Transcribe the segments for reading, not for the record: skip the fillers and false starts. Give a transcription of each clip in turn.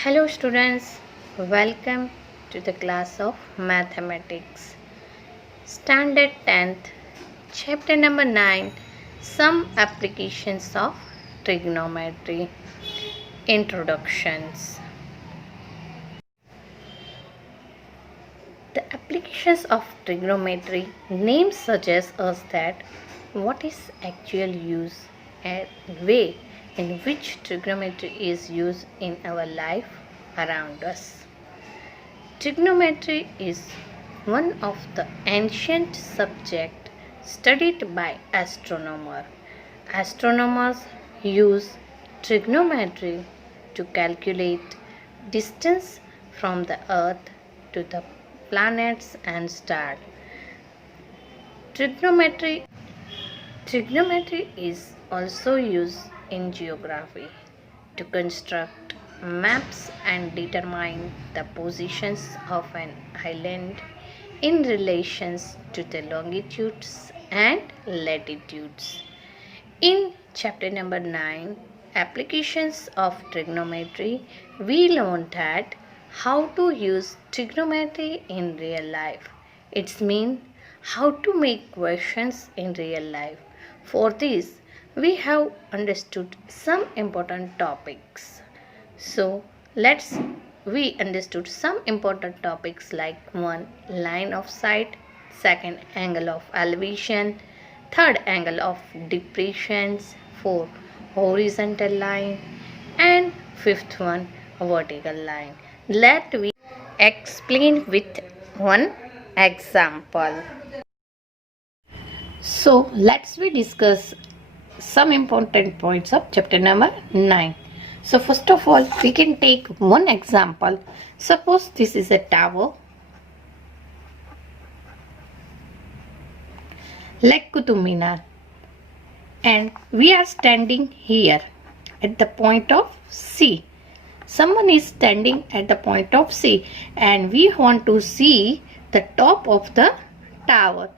Hello students, welcome to the class of Mathematics. Standard 10th, chapter number 9, Some Applications of Trigonometry. Introductions. The applications of trigonometry name suggests us that what is actual use and way in which trigonometry is used in our life around us. Trigonometry is one of the ancient subjects studied by astronomers. Astronomers use trigonometry to calculate distance from the earth to the planets and stars. Trigonometry is also used in geography to construct maps and determine the positions of an island in relations to the longitudes and latitudes. In chapter number 9, Applications of Trigonometry, we learned that how to use trigonometry in real life. It means how to make questions in real life. For this, we have understood some important topics. So, we understood some important topics like 1. Line of sight, 2. Angle of elevation, 3rd angle of depressions, 4. Horizontal line, and 5th one vertical line. Let we explain with one example. So let's we discuss some important points of chapter number 9. So first of all, we can take one example. Suppose this is a tower like Qutub Minar, and we are standing here at the point of C. Someone is standing at the point of C and we want to see the top of the tower.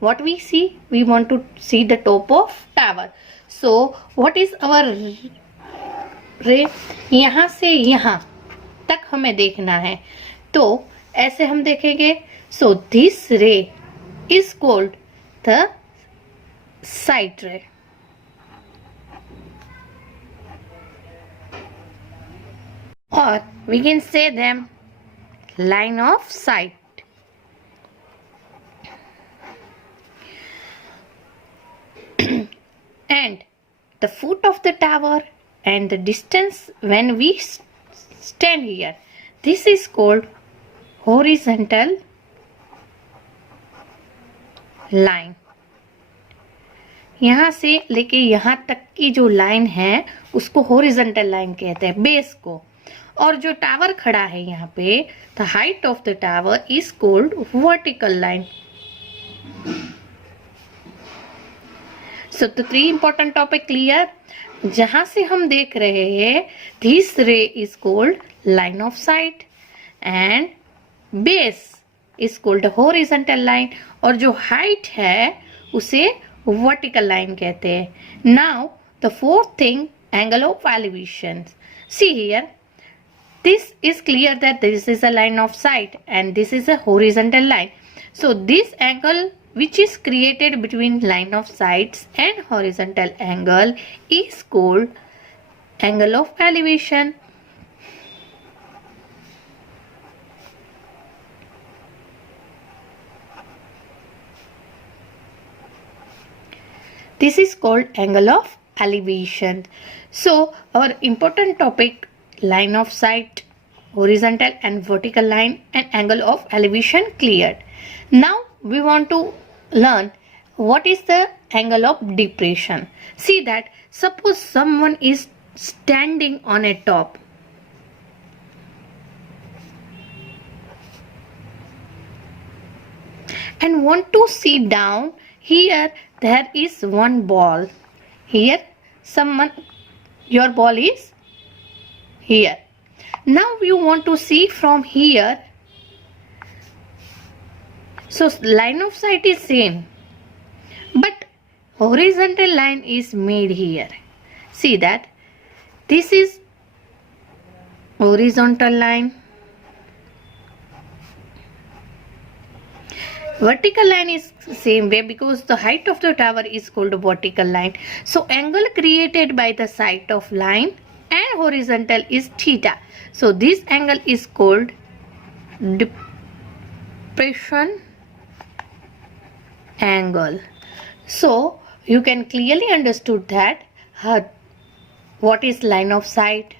What we see? We want to see the top of tower. So what is our रे? यहाँ से यहाँ तक हमें देखना है, तो ऐसे हम देखेंगे. So this ray is called the sight ray. Or we can say them line of sight. And the foot of the tower and the distance when we stand here, this is called horizontal line. यहाँ से लेके यहाँ तक की जो line है उसको horizontal line कहते हैं, बेस को. और जो टावर खड़ा है यहाँ पे, the height of the tower is called vertical line. So the 3 important topic clear. जहां से हम देख रहे हैं, दिस रे is called line of site and base is called horizontal line, और जो हाइट है उसे वर्टिकल लाइन कहते हैं. Now the 4th thing, angle of elevation. See here, this is clear that this is a line of sight and this is a horizontal line. So this angle which is created between line of sights and horizontal angle is called angle of elevation. This is called angle of elevation. So our important topic, line of sight, horizontal and vertical line, and angle of elevation cleared. Now we want to learn what is the angle of depression. See that, suppose someone is standing on a top and want to see down. Here there is one ball. Here your ball is here. Now you want to see from here. So line of sight is same, but horizontal line is made here. See that this is horizontal line. horizontal line. Vertical line is same way because the height of the tower is called vertical line. So angle created by the side of line and horizontal is theta. So this angle is called depression angle. So you can clearly understood that what is line of sight,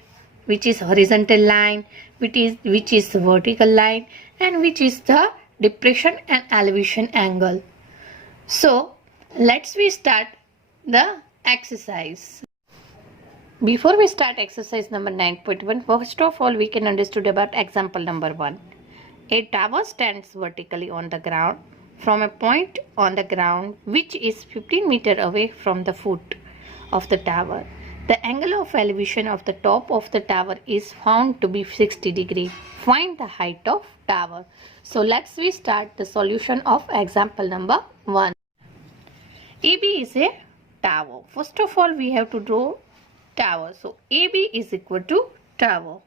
which is horizontal line, which is vertical line, and which is the depression and elevation angle. So let's we start the exercise. Before we start exercise number 9.1, first of all we can understood about example number 1. A tower stands vertically on the ground from a point on the ground which is 15 meters away from the foot of the tower. The angle of elevation of the top of the tower is found to be 60 degrees. Find the height of tower. So let's we start the solution of example number 1. AB is a tower. First of all we have to draw tower. So AB is equal to tower.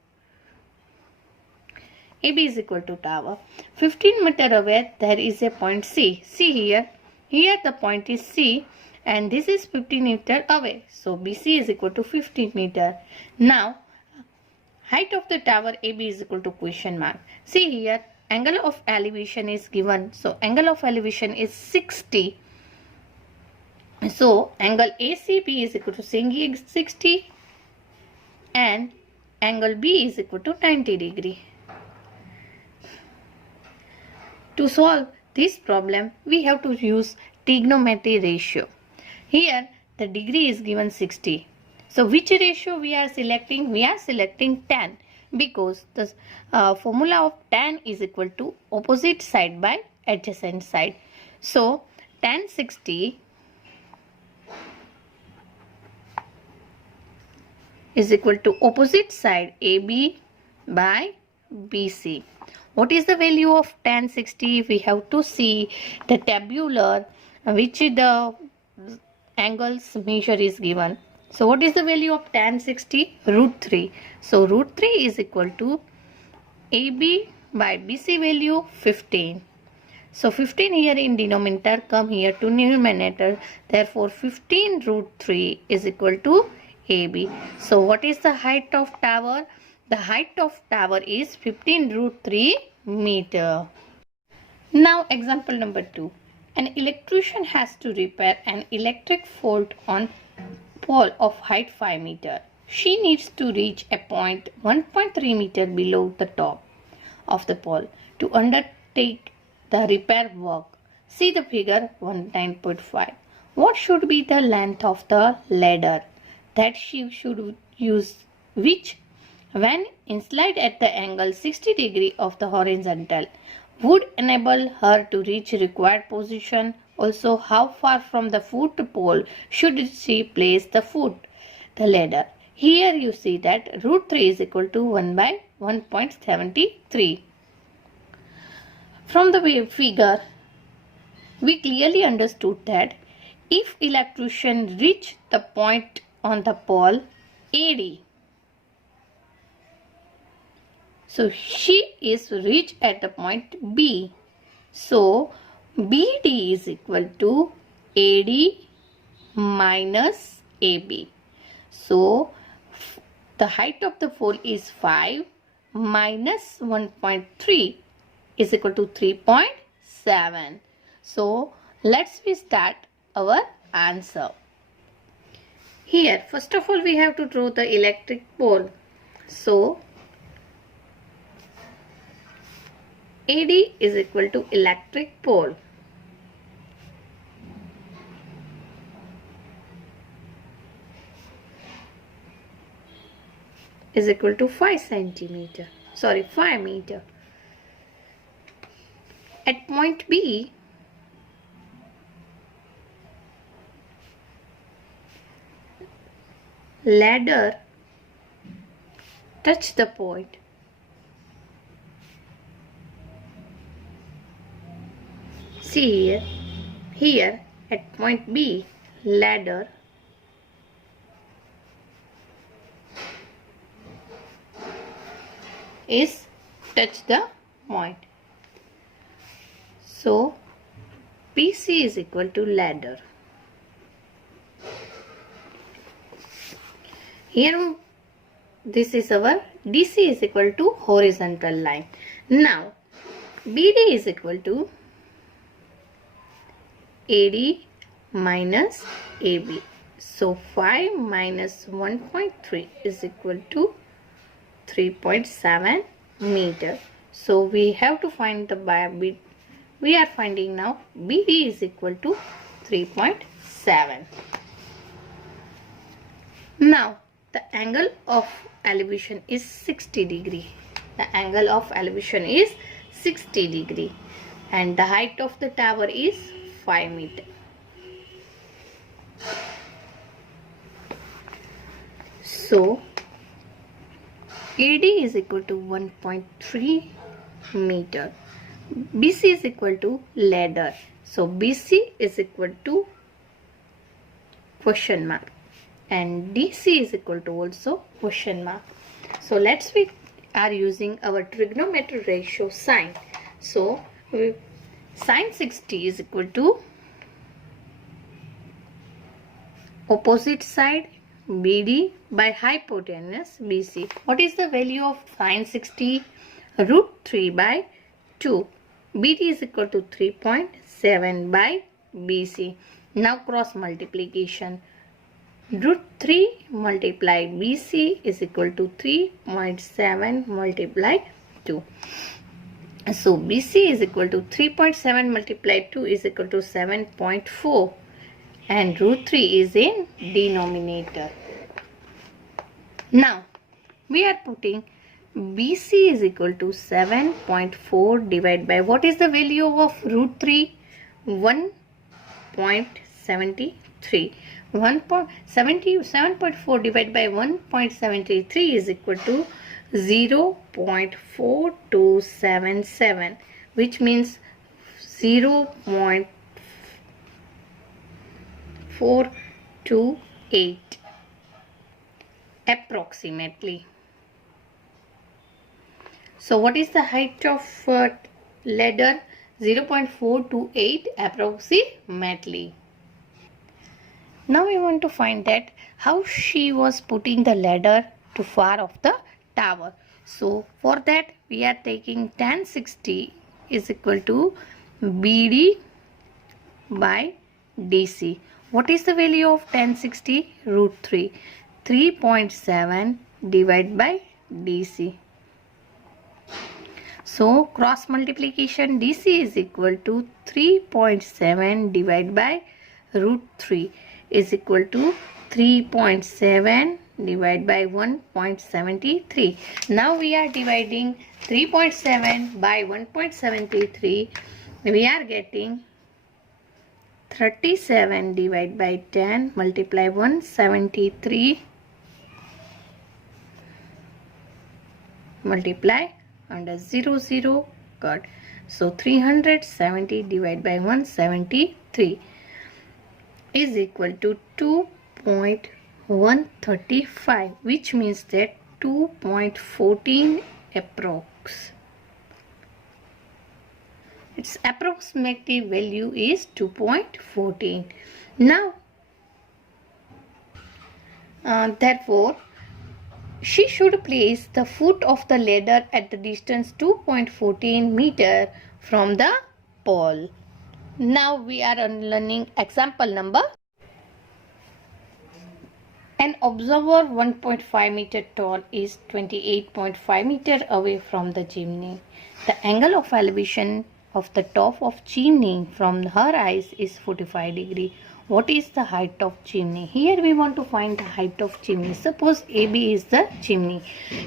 AB is equal to tower. 15 meter away there is a point C. See here. Here the point is C and this is 15 meter away. So BC is equal to 15 meter. Now height of the tower AB is equal to question mark. See here angle of elevation is given. So angle of elevation is 60. So angle ACB is equal to 60 and angle B is equal to 90 degree. To solve this problem, we have to use trigonometry ratio. Here, the degree is given 60. So, which ratio we are selecting? We are selecting tan because the formula of tan is equal to opposite side by adjacent side. So, tan 60 is equal to opposite side AB by BC. What is the value of tan 60? We have to see the tabular which the angles measure is given. So what is the value of tan 60? Root 3. So root 3 is equal to AB by BC value 15. So 15 here in denominator come here to numerator. Therefore 15 root 3 is equal to AB. So what is the height of tower? The height of tower is 15 root 3 meter. Now example number 2. An electrician has to repair an electric fault on pole of height 5 meter. She needs to reach a point 1.3 meter below the top of the pole to undertake the repair work. See the figure 19.5. What should be the length of the ladder that she should use, which when installed at the angle 60 degree of the horizontal would enable her to reach required position? Also, how far from the foot pole should she place the ladder? Here you see that root 3 is equal to 1 by 1.73. From the figure, we clearly understood that if electrician reach the point on the pole AD, so she is reached at the point B. So BD is equal to AD minus AB. So the height of the pole is 5 minus 1.3 is equal to 3.7. So let's we start our answer. Here first of all we have to draw the electric pole. So AD is equal to electric pole. Is equal to 5 meter. At point B, ladder touch the point. See here at point B, ladder is touch the point. So PC is equal to ladder. Here this is our DC is equal to horizontal line. Now BD is equal to AD minus AB. So 5 minus 1.3 is equal to 3.7 meter. So we have to find the BD. We are finding now BD is equal to 3.7. Now the angle of elevation is 60 degree. The angle of elevation is 60 degree and the height of the tower is 5 meter. So AD is equal to 1.3 meter. BC is equal to ladder. So BC is equal to question mark and DC is equal to also question mark. So we are using our trigonometry ratio sign. So sin 60 is equal to opposite side BD by hypotenuse BC. What is the value of sin 60? Root 3 by 2. BD is equal to 3.7 by BC. Now cross multiplication. Root 3 multiplied BC is equal to 3.7 multiplied 2. So BC is equal to 3.7 multiplied 2 is equal to 7.4 and root 3 is in denominator. Now we are putting BC is equal to 7.4 divided by what is the value of root 3? 1.73. 7.4 divided by 1.73 is equal to 0.4277, which means 0.428 approximately. So what is the height of ladder? 0.428 approximately. Now we want to find that how she was putting the ladder to far of the tower. So for that we are taking tan 60 is equal to BD by DC. What is the value of tan 60? Root 3. 3.7 divided by DC. So cross multiplication DC is equal to 3.7 divided by root 3 is equal to 3.7 divided by 1.73. Now we are dividing 3.7 by 1.73. We are getting 37 divided by 10 multiply 173 multiply under 0 cut. So 370 divided by 173 is equal to 2.135, which means that 2.14 approx. Its approximate value is 2.14. Now therefore she should place the foot of the ladder at the distance 2.14 meter from the pole. Now we are learning example number. An observer 1.5 meter tall is 28.5 meter away from the chimney. The angle of elevation of the top of chimney from her eyes is 45 degree. What is the height of chimney? Here we want to find the height of chimney. Suppose AB is the chimney.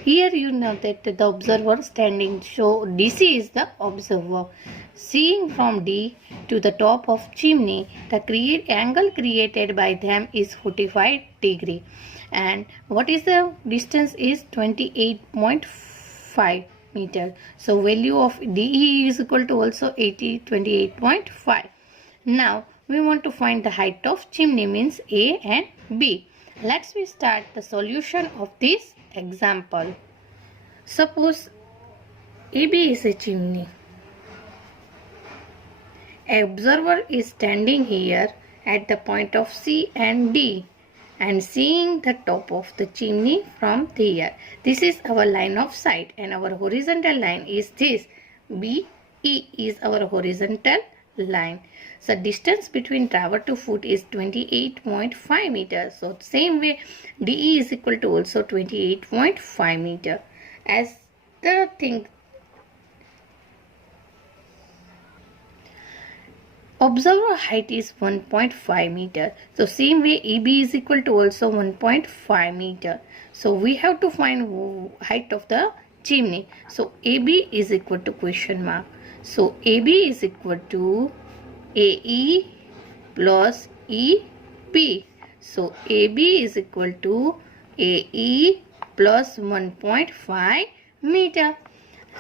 Here you know that the observer standing, so DC is the observer. Seeing from D to the top of chimney, the angle created by them is 45 degree. And what is the distance is 28.5 meter. So value of DE is equal to also 28.5. Now we want to find the height of chimney, means A and B. Let's start the solution of this example. Suppose AB is a chimney. An observer is standing here at the point of C and D and seeing the top of the chimney from here. This is our line of sight and our horizontal line is this. BE is our horizontal line. So distance between tower to foot is 28.5 meters. So same way DE is equal to also 28.5 meter. As the thing, observer height is 1.5 meter. So same way AB is equal to also 1.5 meter. So we have to find height of the chimney. So AB is equal to question mark. So AB is equal to AE plus EP. So AB is equal to AE plus 1.5 meter.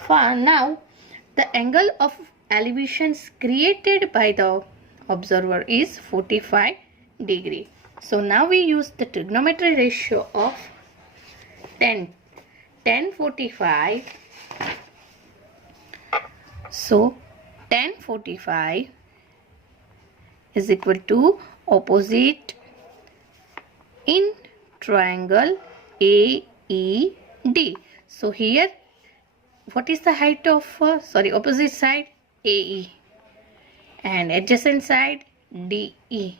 Now the angle of elevations created by the observer is 45 degree. So now we use the trigonometry ratio of 10 45. So 1045 is equal to opposite in triangle AED. So here what is the height of opposite side? AE and adjacent side DE.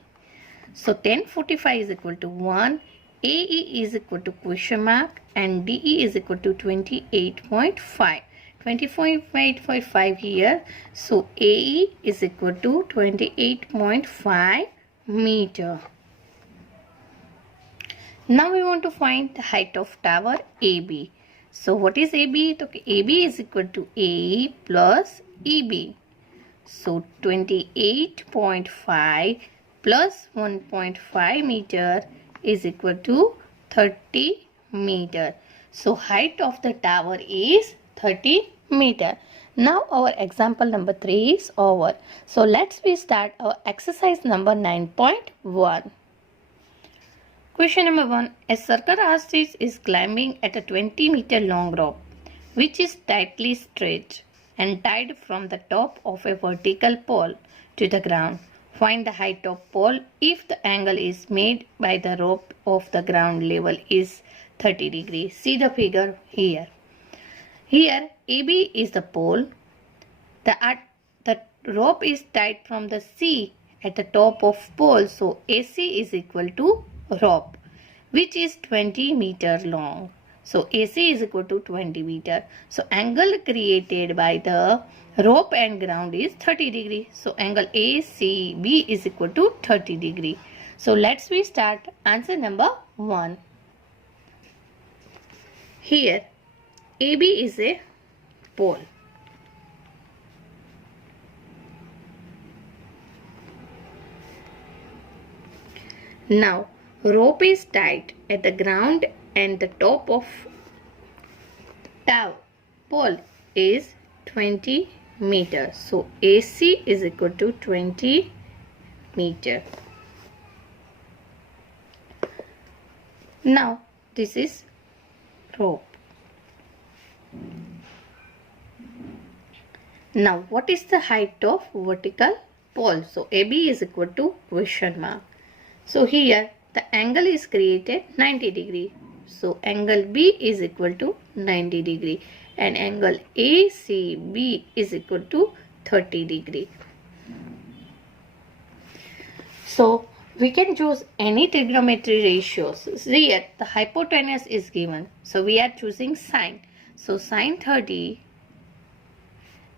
So 1045 is equal to 1, AE is equal to question mark and DE is equal to 28.5. 25.5 here. So AE is equal to 28.5 meter. Now we want to find the height of tower AB. So what is AB? Okay, AB is equal to AE plus EB. So 28.5 plus 1.5 meter is equal to 30 meter. So height of the tower is 30 meter. Now our example number 3 is over. So let's start our exercise number 9.1. Question number 1. A circus artist is climbing at a 20-meter long rope which is tightly stretched and tied from the top of a vertical pole to the ground. Find the height of pole if the angle is made by the rope of the ground level is 30 degrees. See the figure here. Here AB is the pole. The rope is tied from the C at the top of pole. So AC is equal to rope which is 20 meter long. So AC is equal to 20 meter. So angle created by the rope and ground is 30 degree. So angle ACB is equal to 30 degree. So let's start answer number 1. Here AB is a pole. Now rope is tied at the ground and the top of tower pole is 20 meter. So AC is equal to 20 meter. Now this is rope. Now what is the height of vertical pole? So AB is equal to question mark. So here the angle is created 90 degree. So angle B is equal to 90 degree and angle ACB is equal to 30 degree. So we can choose any trigonometry ratios. Here the hypotenuse is given. So we are choosing sine. So sine 30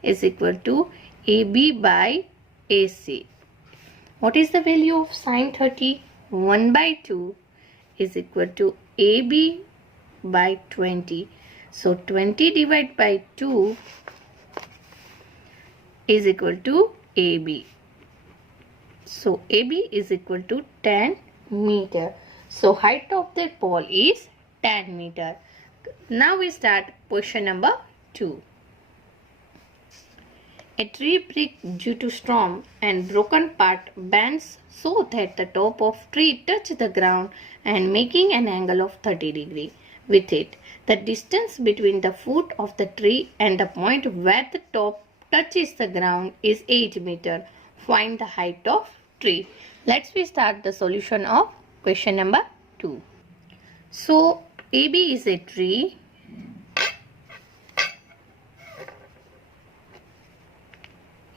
is equal to AB by AC. What is the value of sine 30? 1 by 2 is equal to AB by 20. So 20 divided by 2 is equal to AB. So AB is equal to 10 meter. So height of the pole is 10 meter. Now we start question number 2. A tree break due to storm and broken part bends so that the top of tree touch the ground and making an angle of 30 degree with it. The distance between the foot of the tree and the point where the top touches the ground is 8 meter. Find the height of tree. Let's start the solution of question number 2. So AB is a tree.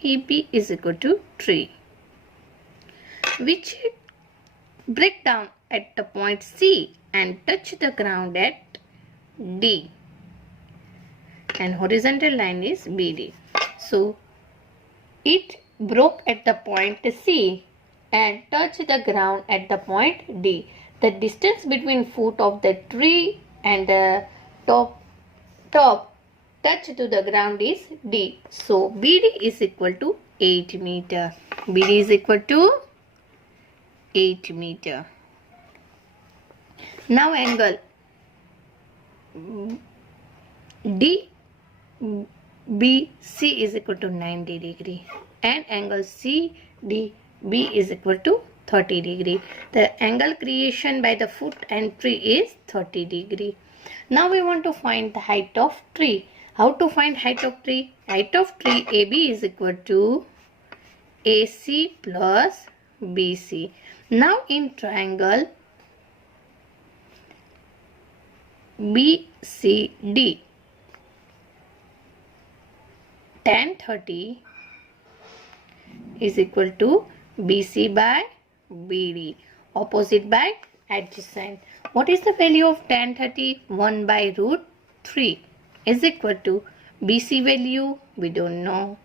AB is equal to tree, which break down at the point C and touch the ground at D, and horizontal line is BD. So it broke at the point C and touched the ground at the point D. The distance between foot of the tree and the top touch to the ground is D. So BD is equal to 8 meter. BD is equal to 8 meter. Now angle DBC is equal to 90 degree and angle CDB is equal to 30 degree. The angle creation by the foot and tree is 30 degree. Now we want to find the height of tree. How to find height of tree? Height of tree AB is equal to AC plus BC. Now in triangle BCD, tan 30 is equal to BC by BD, opposite by adjacent. What is the value of tan 30? 1 by root 3 is equal to BC value we don't know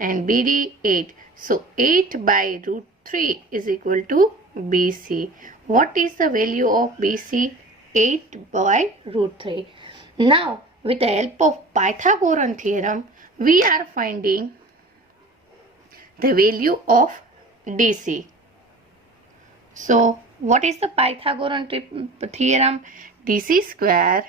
and BD 8. So 8 by root 3 is equal to BC. What is the value of BC? 8 by root 3. Now with the help of Pythagorean theorem we are finding the value of DC. So what is the Pythagorean theorem? DC square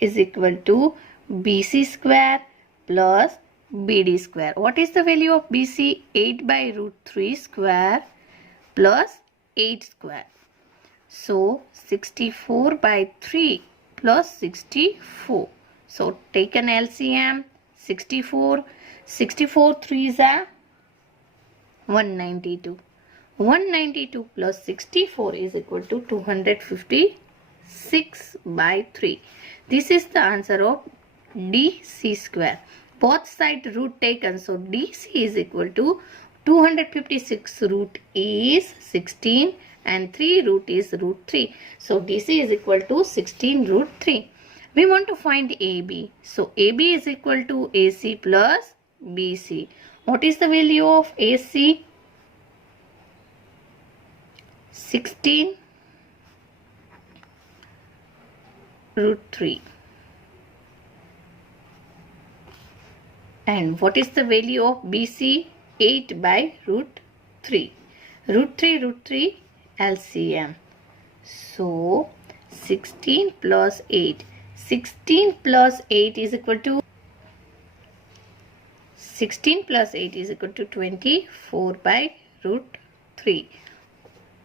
is equal to BC square plus BD square. What is the value of BC? 8 by root 3 square plus 8 square. So 64 by 3 plus 64. So take an LCM. 64 3s are 192. 192 plus 64 is equal to 256 by 3. This is the answer of DC square. Both side root taken. So DC is equal to 256 root is 16 and 3 root is root 3. So DC is equal to 16 root 3. We want to find AB. So AB is equal to AC plus BC. What is the value of AC? 16 root 3. And what is the value of BC? 8 by root 3. Root 3 LCM. So 16 plus 8. 16 plus 8 is equal to 24 by root 3.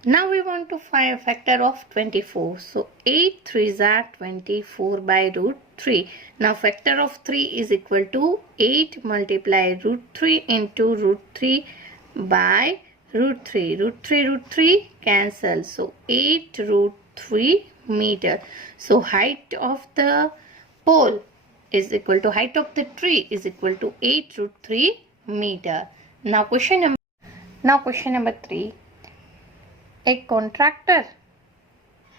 Now we want to find a factor of 24. So 8 3s are 24 by root 3. Now factor of 3 is equal to 8 multiply root 3 into root 3 by root 3. Root 3 cancel. So 8 root 3 meter. So height of the pole is equal to height of the tree is equal to 8 root 3 meter. Now question number 3. A contractor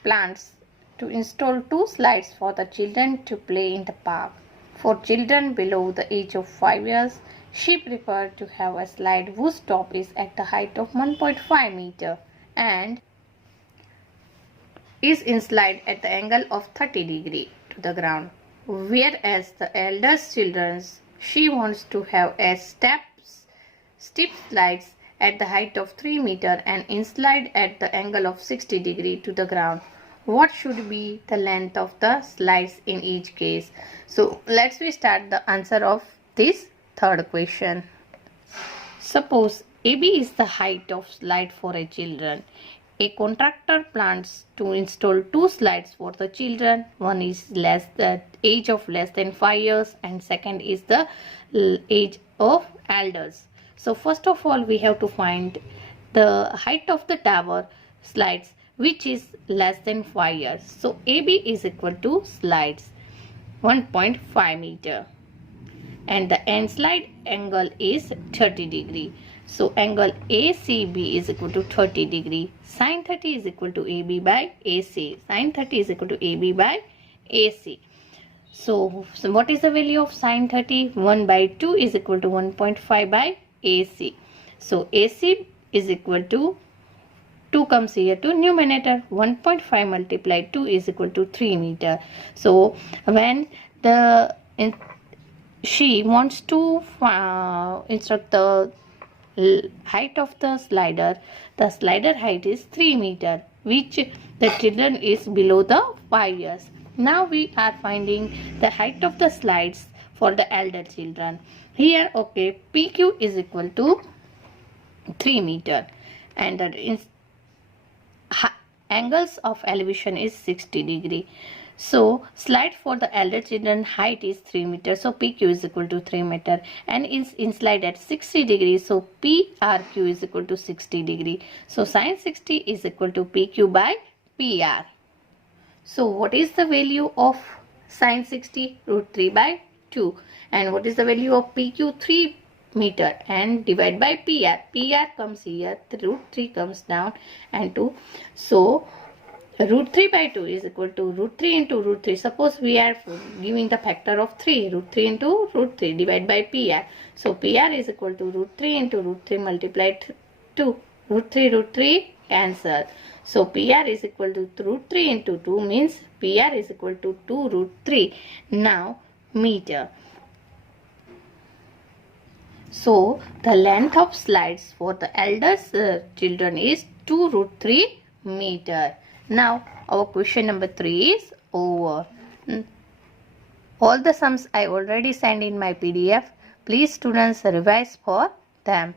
plans to install 2 slides for the children to play in the park. For children below the age of 5 years, she preferred to have a slide whose top is at the height of 1.5 meter and is in slide at the angle of 30 degree to the ground. Whereas the eldest children, she wants to have a steep slides at the height of 3 meter and in slide at the angle of 60 degree to the ground. What should be the length of the slides in each case? So let's start the answer of this third question. Suppose AB is the height of slide for a children. A contractor plans to install two slides for the children. One is the age of less than 5 years and second is the age of elders. So first of all we have to find the height of the tower slides which is less than 5 years. So AB is equal to slides 1.5 meter and the end slide angle is 30 degree. So angle ACB is equal to 30 degree. Sin 30 is equal to AB by AC. Sin 30 is equal to AB by AC. So what is the value of sin 30? 1 by 2 is equal to 1.5 by AC. So AC is equal to 2 comes here to numerator. 1.5 multiplied 2 is equal to 3 meter. So when she wants to instruct the height of the slider height is 3 meter which the children is below the 5 years. Now we are finding the height of the slides for the elder children. Here okay, PQ is equal to 3 meter and the angles of elevation is 60 degree. So slide for the elder children height is 3 meter. So PQ is equal to 3 meter and is in slide at 60 degrees. So PRQ is equal to 60 degree. So sin 60 is equal to PQ by PR. So what is the value of sin 60? Root 3 by 2. And what is the value of PQ? 3 meter and divide by PR. PR comes here, the root 3 comes down and 2. So root 3 by 2 is equal to root 3 into root 3. Suppose we are giving the factor of 3. Root 3 into root 3 divided by PR. So PR is equal to root 3 into root 3 multiplied 2. Root 3 cancel. So PR is equal to root 3 into 2 means PR is equal to 2 root 3. Now meter. So the length of slides for the eldest children is 2 root 3 meter. Now our question number 3 is over. All the sums I already sent in my PDF. Please students revise for them.